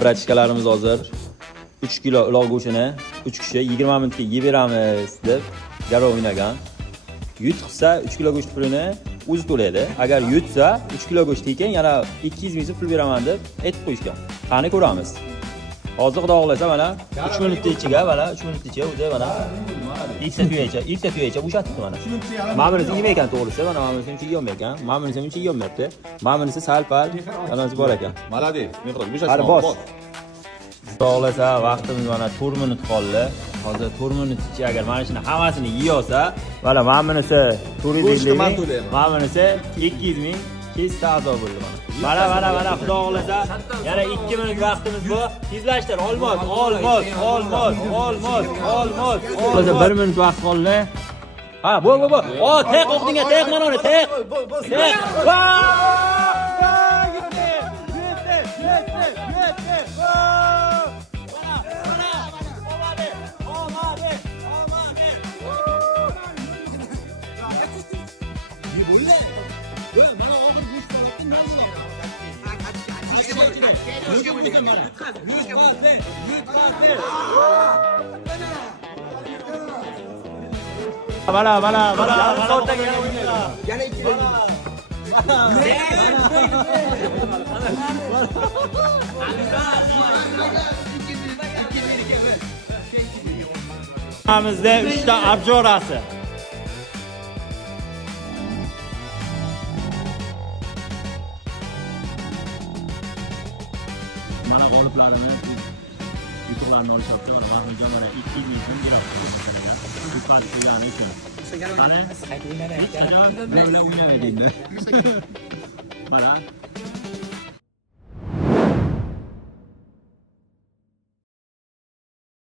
Bratishkalarimiz hozir 3 kilo uloq go'shtini 3 kishi 20 minutga yeb beramiz deb garov o'ynagan. Yutsa 3 kilo go'sht pulini o'zi to'laydi. Agar yutsa 3 kilo go'sht ekan yana 200 ming so'm pul beraman deb aytib qo'yishgan. Qani ko'ramiz. Hozir xudo xohlasa mana 3 minutda ichiga mana 3 minutda ichiga o'zi mana ikkita tuyacha bo'shatibdi mana. Mana bunisi yemay ekan to'g'risi, mana bunisi uncha yeyolmay ekan. Mana bunisi uncha yeyolmayapti. Mana bunisi sal-pal anasi bor ekan. Молодец, Mehrod, bo'shatma. Hali bosh. Xudo xohlasa vaqtimiz mana 4 minut qoldi. Hozir 4 minut ichi agar mana shuni hammasini yeyolsa, mana bunisi 450 ming, mana bunisi 200 ming kesda azo bo'ldi mana. Mana xudo xohlasa yana 2 minut vaqtimiz bor. Tezlashtir, olmos. Hozir 1 minut vaqt qoldi. Ha, bo. O, teq o'qdinga, teq mana uni, teq. Teq. Mana. Yana 2 Bizda 3 ta abjorasi. Mana g'oliblarimiz yutuqlarni olishyapti. Mana Mahmudjon mana 200 ming so'm beradi. Yuqori qo'ygani uchun. Qani? Hech qachon bilan o'ynamaydi endi. Mana